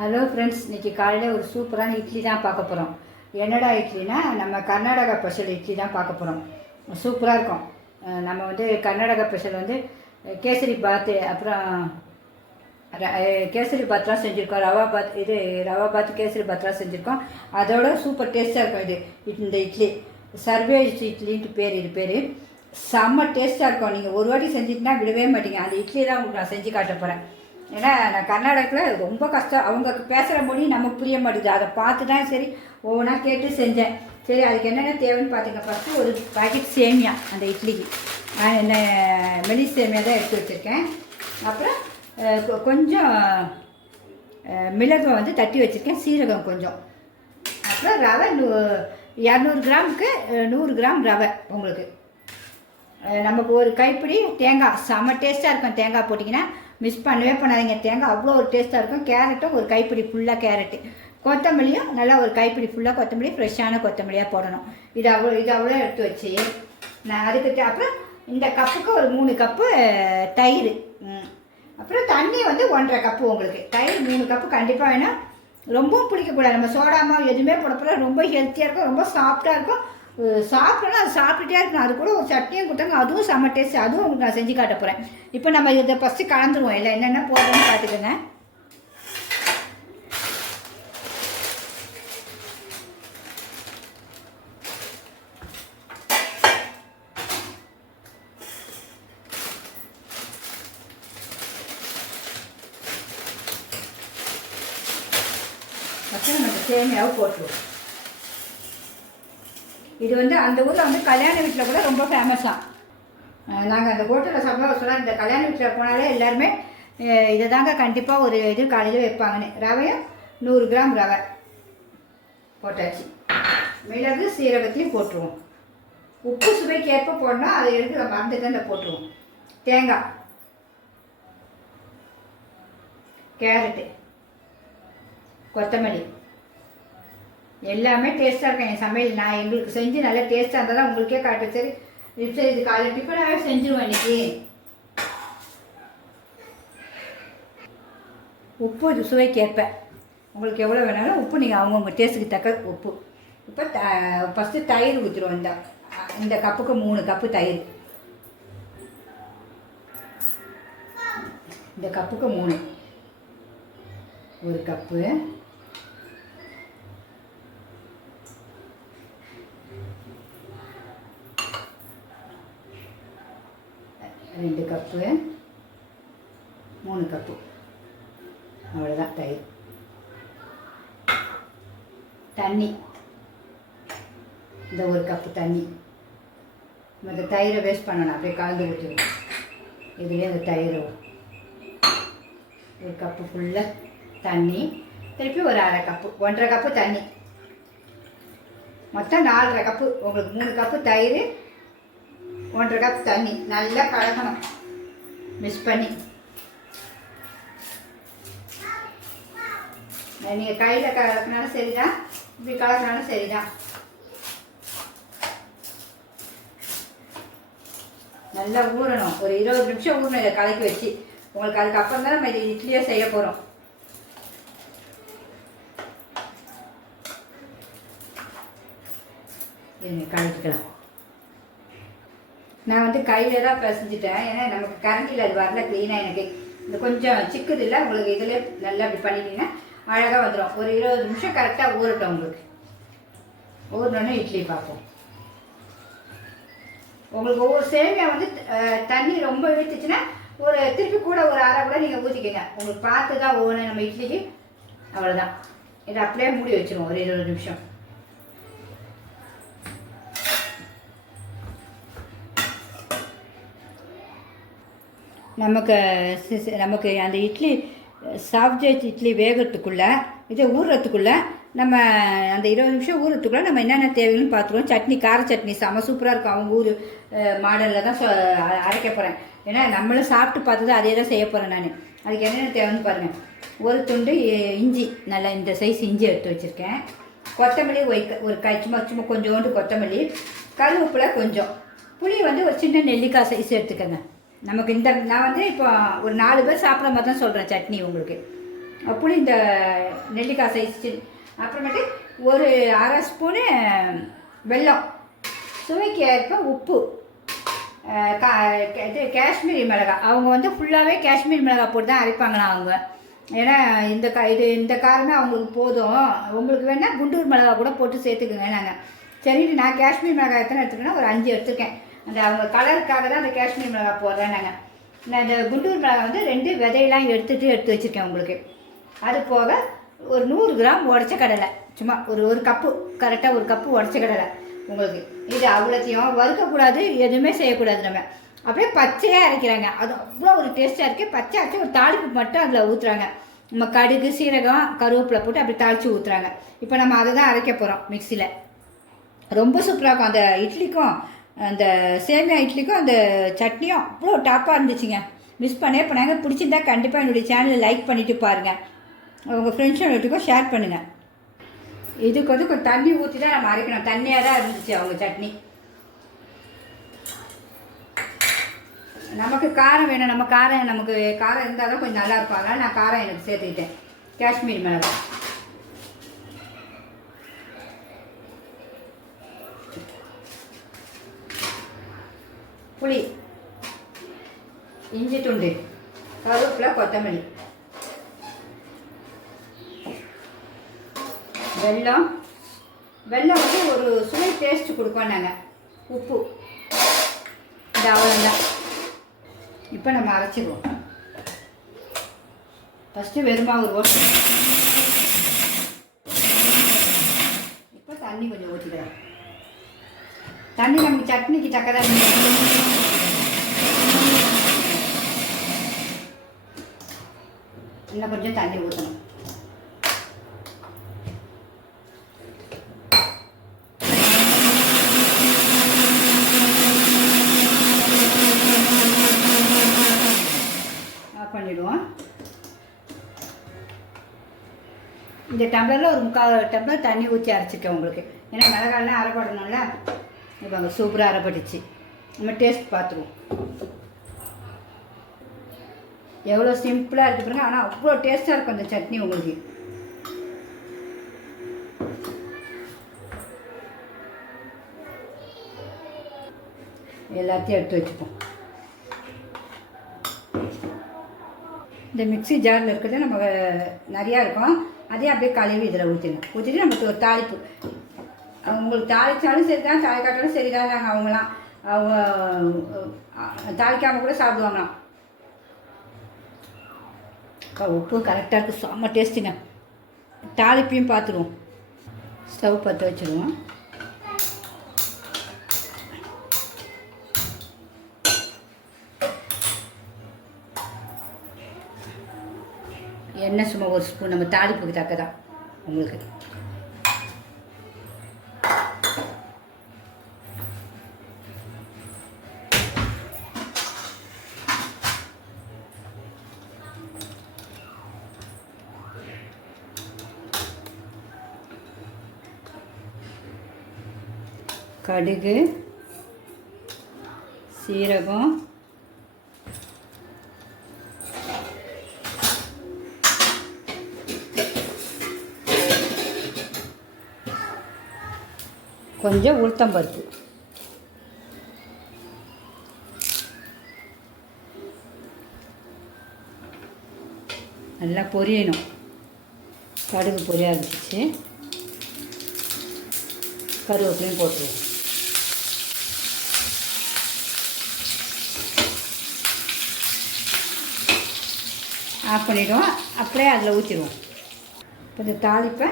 Hello friends, இன்றைக்கி காலையில் ஒரு சூப்பரான இட்லி தான் பார்க்க போகிறோம். என்னடா இட்லினா, நம்ம கர்நாடகா ஸ்பெஷல் இட்லி தான் பார்க்க போகிறோம். சூப்பராக இருக்கும். நம்ம வந்து கர்நாடகா ஸ்பெஷல் வந்து கேசரி பாத்து, அப்புறம் கேசரி பாத்லாம் செஞ்சுருக்கோம். ரவா பாத் கேசரி பாத்லாம் செஞ்சுருக்கோம். அதோட சூப்பர் டேஸ்ட்டாக இருக்கும். இந்த இட்லி சர்வேஜ் இட்லின்ட்டு பேர். இது பேர் செம்ம டேஸ்ட்டாக இருக்கும். நீங்கள் ஒரு வாட்டி செஞ்சிட்டுனா விடவே மாட்டீங்க. அந்த இட்லி தான் உங்களுக்கு நான் செஞ்சு காட்ட போகிறேன். ஏன்னா நான் கர்நாடகத்தில் ரொம்ப கஷ்டம். அவங்க பேசுகிற மொழி நமக்கு புரிய மாட்டேங்குது. அதை பார்த்து தான் சரி ஒவ்வொன்றா கேட்டு செஞ்சேன். சரி, அதுக்கு என்னென்ன தேவைன்னு பார்த்துங்க. ஃபஸ்ட்டு ஒரு பாக்கெட் சேமியா, அந்த இட்லிக்கு இந்த மெலிஸ் சேமியா தான் எடுத்து வச்சுருக்கேன். அப்புறம் கொஞ்சம் மிளகு வந்து தட்டி வச்சுருக்கேன், சீரகம் கொஞ்சம். அப்புறம் ரவை 200 கிராமுக்கு 100 கிராம் ரவை. உங்களுக்கு நமக்கு ஒரு கைப்பிடி தேங்காய், செம்ம டேஸ்ட்டாக இருக்கும். தேங்காய் போட்டிங்கன்னா மிஸ் பண்ணவே பண்ணாதீங்க. தேங்காய் அவ்வளோ ஒரு டேஸ்ட்டாக இருக்கும். கேரட்டும் ஒரு கைப்பிடி ஃபுல்லாக கேரட்டு, கொத்தமல்லியும் நல்லா ஒரு கைப்பிடி ஃபுல்லாக கொத்தமல்லி, ஃப்ரெஷ்ஷான கொத்தமல்லியாக போடணும். இது அவ்வளோ எடுத்து வச்சு நான் அதுக்கு அப்புறம் இந்த கப்புக்கு ஒரு 3 கப்பு தயிர், அப்புறம் தண்ணி வந்து 1.5 கப்பு. உங்களுக்கு தயிர் 3 கப்பு கண்டிப்பாக வேணும். ரொம்பவும் பிடிக்கக்கூடாது. நம்ம சோடாமல் எதுவுமே போடப்போல. ரொம்ப ஹெல்த்தியாக இருக்கும், ரொம்ப சாஃப்டாக இருக்கும். சாப்பிட்டோன்னா அது சாப்பிட்டுட்டே இருக்கணும். அது கூட ஒரு சட்னியும் கொடுத்தாங்க, அதுவும் செம்ம டேஸ்ட். அதுவும் உங்களுக்கு நான் செஞ்சு காட்ட போகிறேன். இப்போ நம்ம இதை ஃபஸ்ட்டு கலந்துருவோம். இல்லை என்னென்ன போடுறோன்னு பார்த்துக்கோங்க. ஃபஸ்ட்டு நம்ம சேமியாவை போட்டுருவோம். இது வந்து அந்த ஊரில் வந்து கல்யாண வீட்டில் கூட ரொம்ப ஃபேமஸாக. நாங்கள் அந்த ஹோட்டலில் சொல்ல இந்த கல்யாண வீட்டில் போனாலே எல்லாருமே இதை தாங்க கண்டிப்பாக ஒரு இது காலையில் வைப்பாங்கன்னு. ரவையும் 100 கிராம் ரவை போட்டாச்சு. மிளகு சீரகத்தையும் போட்டுருவோம். உப்பு சுவைக்கு ஏற்ப போடணும். அதை எடுத்து மறந்துட்டு போட்டுருவோம். தேங்காய், கேரட்டு, கொத்தமல்லி எல்லாமே டேஸ்ட்டாக இருக்கும். என் சமையல் நான் எங்களுக்கு செஞ்சு நல்லா டேஸ்ட்டாக இருந்தால் தான் உங்களுக்கே காட்டு. சரி சரி, இது காலையில் டிஃபனாகவே செஞ்சுருவோம் இன்றைக்கி. உப்பு இது சுவைக்கு ஏற்ப உங்களுக்கு எவ்வளோ வேணாலும் உப்பு நீங்கள் அவங்கவுங்க டேஸ்ட்டுக்கு தக்க உப்பு. இப்போ ஃபஸ்ட்டு தயிர் ஊற்றிடுவோம். இந்த கப்புக்கு 3 கப்பு தயிர். இந்த கப்புக்கு 3, 1 கப்பு. ரெண்டு கப்பு, 3 கப்பு. அவ்வளோதான் தயிர். தண்ணி, இந்த 1 கப்பு தண்ணி. இந்த தயிரை வேஸ்ட் பண்ணணும், அப்படியே கலந்து ஊற்றிடுவோம். இதுலேயே அந்த தயிர் 1 கப்பு ஃபுல்லாக தண்ணி. திருப்பி ஒரு 1/2 கப்பு, 1.5 கப்பு தண்ணி. மொத்தம் 4.5 கப்பு. உங்களுக்கு 3 கப்பு தயிர், 1.5 கப் தண்ணி. நல்லா கலக்கணும் மிக்ஸ் பண்ணி. நீங்கள் கையில் கலக்கினாலும் சரிதான், இப்படி கலக்கினாலும் சரிதான். நல்லா ஊறணும். ஒரு 20 நிமிஷம் ஊறணும் இதை கலக்கி வச்சு. உங்களுக்கு அதுக்கப்புறம் தான் நம்ம இது இட்லியே செய்ய போகிறோம். கலக்கிக்கலாம். நான் வந்து கையில் தான் பிசைஞ்சிட்டேன். ஏன்னா நமக்கு கரண்டியில் அது வரல க்ளீனாக. எனக்கு இந்த கொஞ்சம் சிக்குது இல்லை உங்களுக்கு. இதில் நல்லா இப்படி பண்ணிட்டீங்கன்னா அழகாக வந்துடும். ஒரு 20 நிமிஷம் கரெக்டாக ஊறட்டும். உங்களுக்கு ஊறினோடனே இட்லி பார்ப்போம். உங்களுக்கு ஒவ்வொரு சேமியா வந்து தண்ணி ரொம்ப இழுத்துச்சுன்னா ஒரு திருப்பி கூட ஒரு அரை கூட நீங்கள் ஊற்றிக்கங்க. உங்களுக்கு பார்த்து தான் ஒவ்வொன்று நம்ம இட்லிக்கு. அவ்வளோதான். இதை அப்படியே மூடி வச்சுருவோம் ஒரு 20 நிமிஷம். நமக்கு அந்த இட்லி சாஃப்ட்வேஜ் இட்லி வேகிறதுக்குள்ளே, இதை ஊறுறதுக்குள்ளே, நம்ம அந்த 20 நிமிஷம் ஊறுறதுக்குள்ளே நம்ம என்னென்ன தேவைன்னு பார்த்துருவோம். சட்னி, கார சட்னி செம சூப்பராக இருக்கும். அவங்க ஊர் மாடலில் தான் அரைக்க போகிறேன். ஏன்னா நம்மளும் சாப்பிட்டு பார்த்தது அதே தான் செய்ய போகிறேன் நான். அதுக்கு என்னென்ன தேவைன்னு பாருங்கள். ஒரு துண்டு இஞ்சி, நல்லா இந்த சைஸ் இஞ்சி எடுத்து வச்சுருக்கேன். கொத்தமல்லி ஒரு கை, சும்மா கொஞ்சோண்டு கொத்தமல்லி, கருவேப்பிலை கொஞ்சம், புளி வந்து ஒரு சின்ன நெல்லிக்காய் சைஸ் எடுத்துக்கோங்க. நமக்கு நான் வந்து இப்போ ஒரு 4 பேர் சாப்பிட்ற மாதிரி தான் சொல்கிறேன் சட்னி உங்களுக்கு. புளி இந்த நெல்லிக்காய் சைஸ். அப்புறமேட்டு ஒரு அரை ஸ்பூனு வெல்லம், சுவைக்கு ஏற்ப உப்பு, இது காஷ்மீரி மிளகாய். அவங்க வந்து ஃபுல்லாகவே காஷ்மீரி மிளகாய் போட்டு தான் அரைப்பாங்களாம் அவங்க. ஏன்னா இந்த காரமே அவங்களுக்கு போதும், உங்களுக்கு வேணால் குண்டூர் மிளகாய் கூட போட்டு சேர்த்துக்குங்க. நாங்கள் சரிட்டு நான் காஷ்மீரி மிளகாய் எத்தனை எடுத்துக்கேன்னா ஒரு 5 எடுத்துருக்கேன். அந்த அவங்க கலருக்காக தான் அந்த காஷ்மீரி மிளகாய் போடுறேன். நான் இந்த குண்டூர் மிளகாய் வந்து 2 விதையெல்லாம் எடுத்து வச்சுருக்கேன் உங்களுக்கு. அது போக ஒரு 100 கிராம் உடச்ச கடலை, சும்மா ஒரு கப்பு, கரெக்டாக ஒரு கப்பு உடச்ச கடலை உங்களுக்கு. இது அவ்வளோத்தையும் வறுக்கக்கூடாது, எதுவுமே செய்யக்கூடாது. நம்ம அப்படியே பச்சையாக அரைக்கிறாங்க. அது அவ்வளோ ஒரு டேஸ்ட்டாக இருக்குது. பச்சை அரைச்சி ஒரு தாளிப்பு மட்டும் அதில் ஊற்றுறாங்க. நம்ம கடுகு, சீரகம், கருவேப்பிலை போட்டு அப்படி தாளித்து ஊற்றுறாங்க. இப்போ நம்ம அதை தான் அரைக்க போகிறோம் மிக்சியில். ரொம்ப சூப்பராக இருக்கும். அந்த இட்லிக்கும், அந்த சேமியா இட்லிக்கும் அந்த சட்னியும் அவ்வளோ டாப்பாக இருந்துச்சுங்க. மிஸ் பண்ணே பண்ணாங்க. பிடிச்சிருந்தா கண்டிப்பாக என்னுடைய சேனலை லைக் பண்ணிவிட்டு பாருங்கள். உங்கள் ஃப்ரெண்ட்ஸ் வீட்டுக்கும் ஷேர் பண்ணுங்கள். இதுக்கு வந்து கொஞ்சம் தண்ணி ஊற்றி தான் நம்ம அரைக்கணும். தண்ணியாக தான் இருந்துச்சு அவங்க சட்னி. நமக்கு காரம் வேணும். நமக்கு காரம் இருந்தால் தான் கொஞ்சம் நல்லாயிருக்கும். அதனால் நான் காரம் எனக்கு சேர்த்துக்கிட்டேன். காஷ்மீரி மிளகாய், புளி, இஞ்சி துண்டு, கருவேப்பிலை, கொத்தமல்லி, வெல்லம் வந்து ஒரு சுவை டேஸ்ட் கொடுப்போம் நாங்கள். உப்பு, இந்த அவ்வளோதான். இப்போ நம்ம அரைச்சிடுவோம். ஃபஸ்ட்டு வெறுமா ஒரு ஓட்டு. இப்போ தண்ணி கொஞ்சம் ஊற்றிக்கலாம். தண்ணி நமக்கு சட்னிக்கு தக்கதான். இன்னும் கொஞ்சம் தண்ணி ஊற்றணும். பண்ணிடுவோம். இந்த டம்ளரில் ஒரு 3/4 டம்ளர் தண்ணி ஊற்றி அரைச்சிருக்கேன் உங்களுக்கு. ஏன்னா மிளகாலாம் அரைப்படணும்ல. இப்போ அங்கே சூப்பராக அரைப்பட்டுச்சு. நம்ம டேஸ்ட் பார்த்துருவோம். எவ்வளோ சிம்பிளாக இருக்குது பாருங்க. ஆனால் அவ்வளோ டேஸ்ட்டாக இருக்கும் அந்த சட்னி உங்களுக்கு. எல்லாத்தையும் எடுத்து வச்சுப்போம். இந்த மிக்ஸி ஜாரில் இருக்கிறது நம்ம நிறையா இருக்கும். அதே அப்படியே கழுவி இதில் ஊற்றிட்டு நமக்கு ஒரு தாளிப்பு. உங்களுக்கு தாளித்தாலும் சரி தான், தாளிக்காட்டாலும் சரி தான். நாங்கள் அவங்களாம் தாளிக்காமல் கூட சாப்பிடுவாங்களாம். உப்பும் கரெக்டாக இருக்குது. செம்ம டேஸ்ட்டுங்க. தாளிப்பையும் பார்த்துருவோம். ஸ்டவ் பற்ற வச்சுருவோம். எண்ணெய் சும்மா ஒரு ஸ்பூன், நம்ம தாளிப்புக்கு தக்கதான் உங்களுக்கு. கடுகு, சீரகம், கொஞ்சம் உளுத்தம்பருப்பு, நல்லா பொரியணும். கடுகு பொரிய ஆரம்பிச்சிச்சு. கருவேப்பிலையும் போட்டுருவோம். ஆஃப் பண்ணிவிடுவோம். அப்படியே அதில் ஊற்றிடுவோம். கொஞ்சம் தாளிப்பை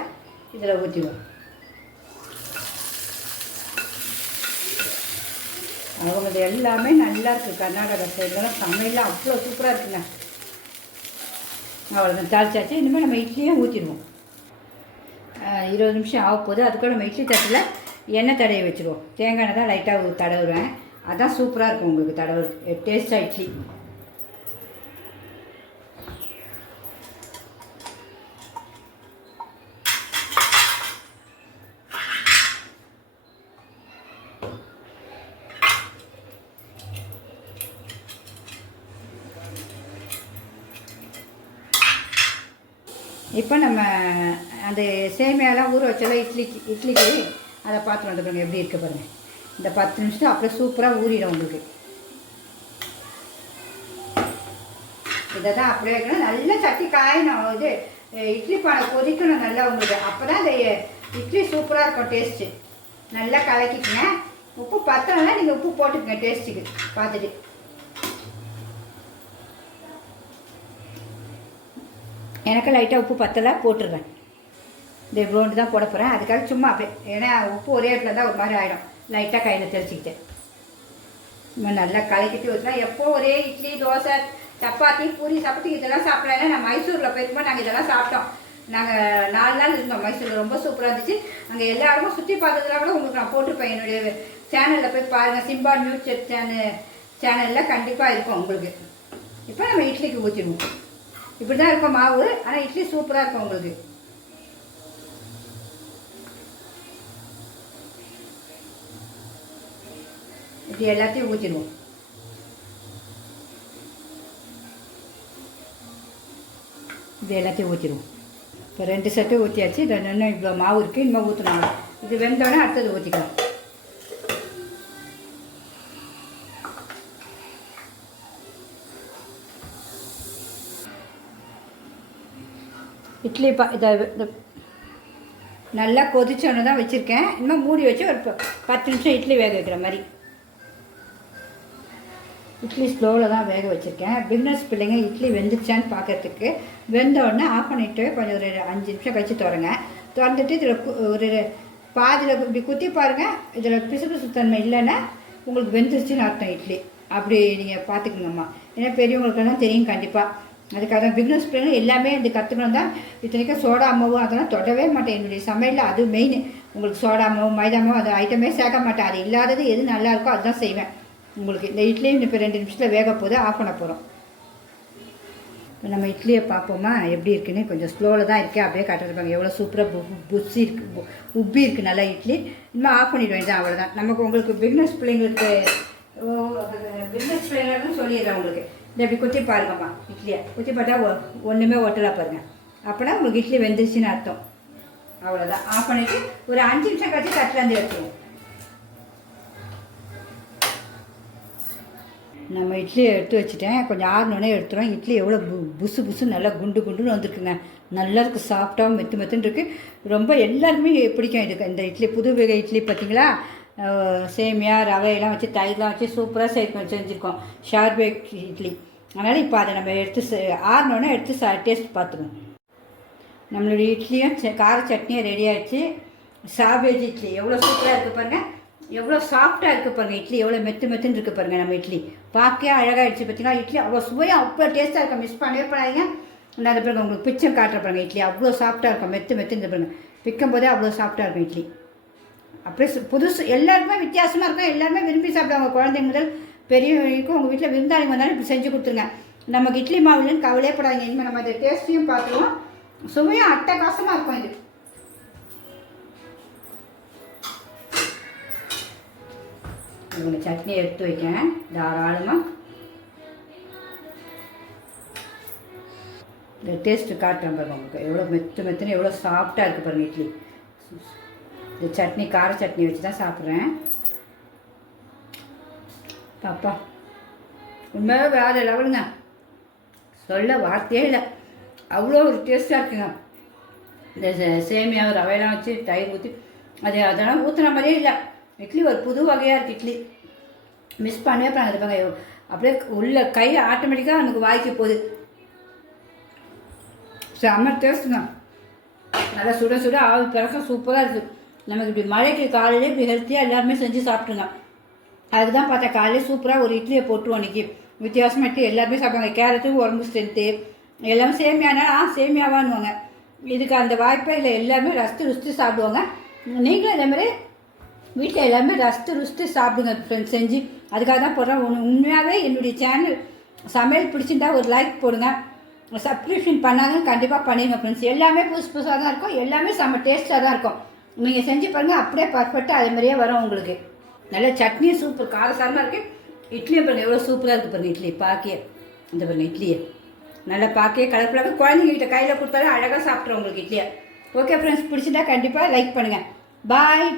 இதில் ஊற்றிடுவோம். அவங்களது எல்லாமே நல்லா இருக்குது. கர்நாடகா சைட்லாம் சமையலாம் அவ்வளோ சூப்பராக இருக்குங்க. அவ்வளோதான், தாளிச்சாச்சு. இனிமேல் நம்ம இட்லியும் ஊற்றிடுவோம். 20 நிமிஷம் ஆக போகுது. அதுக்கூட நம்ம இட்லி தட்டில் எண்ணெய் தடவி வச்சுருவோம். தேங்காய் எண்ணெய் தான் லைட்டாக தடவுவேன். அதுதான் சூப்பராக இருக்கும் உங்களுக்கு தடவு டேஸ்ட்டாக இட்லி. இப்போ நம்ம அந்த சேமியாலாம் ஊற வச்சாலும் இட்லிக்கு அதை பார்த்து வந்து பாருங்கள் எப்படி இருக்குது பாருங்கள். இந்த 10 நிமிஷம் அப்படியே சூப்பராக ஊறிடும் உங்களுக்கு. இதை தான் அப்படியே வைக்கணும். நல்லா சட்டி காயணும். இது இட்லி பானை கொதிக்கணும் நல்லா உங்களுக்கு. அப்போ தான் இந்த இட்லி சூப்பராக இருக்கும் டேஸ்ட்டு. நல்லா கலக்கிக்குங்க. உப்பு பத்தலைன்னா நீங்கள் உப்பு போட்டுக்கங்க டேஸ்ட்டுக்கு பார்த்துட்டு. எனக்கு லைட்டாக உப்பு பத்தலை போட்டுடுறேன். இந்த இவ்வளோண்டு தான் போட போகிறேன். அதுக்காக சும்மா அப்படியே, ஏன்னா உப்பு ஒரே இடத்துல தான் ஒரு மாதிரி ஆகிடும். லைட்டாக கையில் தெளிச்சிக்கிட்டேன். இன்னும் நல்லா கலக்கிட்டு ஊற்றலாம். எப்போ ஒரே இட்லி தோசை சப்பாத்தி பூரி சப்பாத்தி இதெல்லாம் சாப்பிடலாம். நான் மைசூரில் போயிருக்கும்போது நாங்கள் இதெல்லாம் சாப்பிட்டோம். நாங்கள் 4 நாள் இருந்தோம் மைசூரில். ரொம்ப சூப்பராக இருந்துச்சு. அங்கே எல்லா இடமும் சுற்றி பார்த்ததுலாம் கூட உங்களுக்கு நான் போட்டிருப்பேன். என்னுடைய சேனலில் போய் பாருங்கள். சிம்பா நியூஸ் சேனலில் கண்டிப்பாக இருக்கும் உங்களுக்கு. இப்போ நம்ம இட்லிக்கு ஊற்றிடுவோம். இப்படி தான் இருக்கும் மாவு. ஆனால் இட்லி சூப்பராக இருக்கும் உங்களுக்கு. இப்படி எல்லாத்தையும் ஊற்றிடுவோம். இது எல்லாத்தையும் ஊற்றிடுவோம். இப்போ 2 செட்டு ஊற்றியாச்சு. இன்னும் இவ்வளோ மாவு இருக்குது. இன்னும் ஊற்றினாங்க. இது வெந்தோடனே அடுத்தது ஊற்றிக்கலாம். இட்லி இதை நல்லா கொதிச்சோன்னு தான் வச்சுருக்கேன். இன்னும் மூடி வச்சு ஒரு 10 நிமிஷம் இட்லி வேக வைக்கிற மாதிரி. இட்லி ஸ்லோவில் தான் வேக வச்சுருக்கேன். பிகினர்ஸ் பிள்ளைங்க இட்லி வெந்துச்சான்னு பார்க்கறதுக்கு வெந்த உடனே ஆஃப் பண்ணிவிட்டு கொஞ்சம் ஒரு 5 நிமிஷம் கழிச்சு திறந்துட்டு இதில் ஒரு பாதியில் இப்படி குத்தி பாருங்கள். இதில் பிசுபிசுத்தன்மை இல்லைன்னா உங்களுக்கு வெந்துருச்சுன்னு அர்த்தம் இட்லி. அப்படி நீங்கள் பார்த்துக்குங்கம்மா. ஏன்னா பெரியவங்களுக்கெல்லாம் தெரியும் கண்டிப்பாக. அதுக்காக தான் பிகினர்ஸ் பிள்ளைங்க எல்லாமே இந்த கற்றுக்கணும் தான். இத்தனைக்கும் சோடா மாவு அதெல்லாம் தொடவே மாட்டேன் என்னுடைய சமையலில். அது மெயின். உங்களுக்கு சோடா மாவு மைதா மாவு அது ஐட்டமே சேர்க்க மாட்டேன். அது இல்லாதது எது நல்லாயிருக்கோ அதுதான் செய்வேன் உங்களுக்கு. இந்த இட்லியும் இப்போ 2 நிமிஷத்தில் வேக போது ஆஃப் பண்ண போகிறோம். இப்போ நம்ம இட்லியை பார்ப்போமா எப்படி இருக்குன்னு. கொஞ்சம் ஸ்லோவில் தான் இருக்கேன். அப்படியே காட்டிருப்பாங்க எவ்வளோ சூப்பராக புஷி இருக்குது, உப்பி இருக்குது நல்லா இட்லி. இன்னும் ஆஃப் பண்ணிவிடுவேன் தான். அவ்வளோதான். நமக்கு உங்களுக்கு பிகினர்ஸ் பிள்ளைங்களுக்கு சொல்லிடுறேன் உங்களுக்கு. இந்த இப்படி குத்தி பாருங்கம்மா. இட்லியை குத்தி பார்த்தா ஒன்றுமே ஒட்டலாக பாருங்கள். அப்போனா உங்களுக்கு இட்லி வெந்துருச்சுன்னு அர்த்தம். அவ்வளோதான். ஆஃப் பண்ணிவிட்டு ஒரு 5 நிமிஷம் கழிச்சு தட்டிலேருந்து எடுத்துருவோம். நம்ம இட்லியை எடுத்து வச்சுட்டேன். கொஞ்சம் ஆறினோடனே எடுத்துகிறோம். இட்லி எவ்வளோ புசு நல்லா குண்டுன்னு வந்திருக்குங்க. நல்லா இருக்குது. சாஃப்டாகவும் மெத்துன்னு இருக்குது. ரொம்ப எல்லாருக்குமே பிடிக்கும் இதுக்கு. இந்த இட்லி புது வகை இட்லி பார்த்திங்களா. சேமியா ரவையெல்லாம் வச்சு தயிர்லாம் வச்சு சூப்பராக செஞ்சுருக்கோம். ஷார்பேக் இட்லி. அதனால் இப்போ அதை நம்ம எடுத்து ஆறினோடனே எடுத்து டேஸ்ட் பார்த்துருவோம். நம்மளுடைய இட்லியும் கார சட்னியும் ரெடி ஆகிடுச்சு. சாவேஜ் இட்லி எவ்வளோ சூப்பராக இருக்குது பாருங்கள். எவ்வளோ சாஃப்டாக இருக்குது பாருங்கள். இட்லி எவ்வளோ மெத்துன்னு இருக்குது பாருங்கள். நம்ம இட்லி பார்க்கவே அழகாகிடுச்சு பார்த்தீங்கன்னா. இட்லி அவ்வளோ சுவையாக அவ்வளோ டேஸ்ட்டாக இருக்கும். மிஸ் பண்ணவே பண்ணாதீங்க. நிறைய பேருக்கு உங்களுக்கு பிச்சம் காட்டுற பாருங்கள். இட்லி அவ்வளோ சாஃப்டாக இருக்கும். மெத்துன்னு பாருங்கள். பிக்கும் போதே அவ்வளோ சாஃப்டாக இருக்கும் இட்லி. அப்படியே புதுசு. எல்லாருக்குமே வித்தியாசமாக இருக்கும். எல்லாருமே விரும்பி சாப்பிடுவாங்க. குழந்தைங்க முதல் பெரியவங்களுக்கும் உங்கள் வீட்டில் விருந்தாளிங்க வந்தாலும் இப்படி செஞ்சு கொடுத்துருங்க. நமக்கு இட்லி மாவுலன்னு கவலையப்படாதீங்க. இனிமேல் நம்ம அதை டேஸ்ட்டையும் பார்த்துருவோம். சுவையும் அட்டகாசமாக இருக்கும் இது. இவங்க சட்னி எடுத்து வைக்கேன் தாராளமாக. இந்த டேஸ்ட்டு காட்டுறேன் பாருங்கள் உங்களுக்கு. எவ்வளோ மெத்துன்னு எவ்வளோ சாஃப்டாக இருக்குது பாருங்கள் இட்லி. இந்த சட்னி கார சட்னி வச்சு தான் சாப்பிட்றேன். பாப்பா உண்மையாக வேறு லெவலுங்க. சொல்ல வார்த்தையே இல்லை. அவ்வளோ ஒரு டேஸ்ட்டாக இருக்குங்க. இந்த சேமியா ரவையெல்லாம் வச்சு தயிர் ஊற்றி அதெல்லாம் ஊற்றுன மாதிரியே இல்லை. இட்லி ஒரு புது வகையாக இருக்குது இட்லி. மிஸ் பண்ணவே இருப்பாங்க. அப்படியே உள்ள கை ஆட்டோமேட்டிக்காக நமக்கு வாய்க்கு போகுது. செம்ம டேஸ்ட்டுங்க. நல்லா சுட ஆவி பிறக்க சூப்பராக இருக்குது. நமக்கு இப்படி மழைக்கு காலையிலே இப்படி ஹெல்த்தியாக எல்லாருமே செஞ்சு சாப்பிட்ருங்க. அதுக்கு தான் பார்த்தா காலையில் சூப்பராக ஒரு இட்லியை போட்டுருவோம் அன்றைக்கி. வித்தியாசமாக இட்லி எல்லாருமே சாப்பிடுவாங்க. கேரட்டு உடம்பு ஸ்ட்ரென்த்து எல்லாமே சேமியானா சேமியாவான்னுவாங்க. இதுக்கு அந்த வாய்ப்பே இல்லை. எல்லாருமே ருசித்து சாப்பிடுவாங்க. நீங்களும் இதேமாதிரி வீட்டில் எல்லாமே ருசித்து சாப்பிடுங்க ஃப்ரெண்ட்ஸ் செஞ்சு. அதுக்காக தான் போடுறேன். உண்மையாகவே என்னுடைய சேனல் சமையல் பிடிச்சிருந்தா ஒரு லைக் போடுங்க. சப்ஸ்கிரிப்ஷன் பண்ணாங்க கண்டிப்பாக பண்ணிடுங்க ஃப்ரெண்ட்ஸ். எல்லாமே புதுசாக தான் இருக்கும். எல்லாமே செம்ம டேஸ்ட்டாக தான் இருக்கும். நீங்கள் செஞ்சு பாருங்கள். அப்படியே பர்ஃபெக்டாக அது மாதிரியே வரும் உங்களுக்கு. நல்ல சட்னியும் சூப்பர் காரசாரமாக இருக்குது. இட்லியும் பாருங்கள் எவ்வளோ சூப்பராக இருக்குது பாருங்கள். இட்லி பாக்கிய இந்த பாருங்கள் இட்லியை நல்லா பார்க்கவே கலர்ஃபுல்லாக குழந்தைங்ககிட்ட கையில் கொடுத்தாலும் அழகாக சாப்பிட்றோம் உங்களுக்கு இட்லியை. ஓகே ஃப்ரெண்ட்ஸ், பிடிச்சிட்டா கண்டிப்பாக லைக் பண்ணுங்கள். பாய்.